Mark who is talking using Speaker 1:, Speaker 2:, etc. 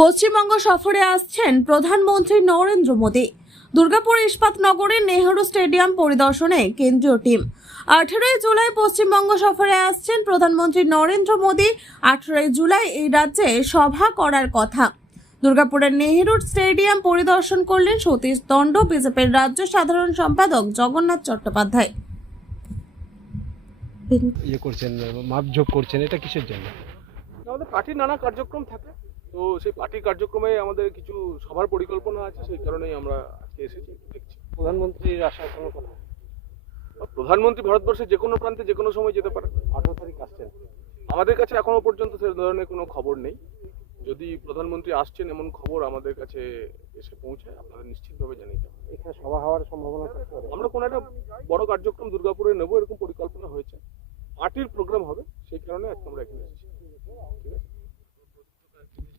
Speaker 1: পশ্চিমবঙ্গ সফরে আসছেন প্রধানমন্ত্রী নরেন্দ্র মোদী। দুর্গাপুর ইস্পাত নগরের নেহেরু স্টেডিয়াম পরিদর্শনে কেন্দ্রীয় টিম। আঠেরোই জুলাই পশ্চিমবঙ্গ সফরে আসছেন প্রধানমন্ত্রী নরেন্দ্র মোদী। আঠেরোই জুলাই এই রাজ্যে সভা করার কথা। দুর্গাপুরের নেহেরু স্টেডিয়াম পরিদর্শন করলেন সতীশ দণ্ড বিজেপির রাজ্য সাধারণ সম্পাদক জগন্নাথ চট্টোপাধ্যায়।
Speaker 2: ইয়ে করছেন মাপঝোপ করছেন এটা কিসের জন্য?
Speaker 3: আমাদের পার্টির নানা কার্যক্রম থাকে তো সেই পার্টির কার্যক্রমে আমাদের কিছু সবার পরিকল্পনা আছে সেই কারণেই আমরা আজকে এসেছি দেখছি।
Speaker 2: প্রধানমন্ত্রীর আসার কোনো কথা
Speaker 3: প্রধানমন্ত্রী ভারতবর্ষের যে কোনো প্রান্তে যে কোনো সময় যেতে পারে।
Speaker 2: আঠারো তারিখ আসছেন।
Speaker 3: আমাদের কাছে এখনও পর্যন্ত সে ধরনের কোনো খবর নেই। যদি প্রধানমন্ত্রী আসছেন এমন খবর আমাদের কাছে এসে পৌঁছায় আপনারা নিশ্চিতভাবে জানিয়ে দেবেন।
Speaker 2: এখানে সভা হওয়ার সম্ভাবনা
Speaker 3: আমরা কোনো একটা বড় কার্যক্রম দুর্গাপুরে নেব এরকম পরিকল্পনা হয়েছে। পার্টির প্রোগ্রাম হবে সেই কারণে আজকে আমরা এখানে এসেছি।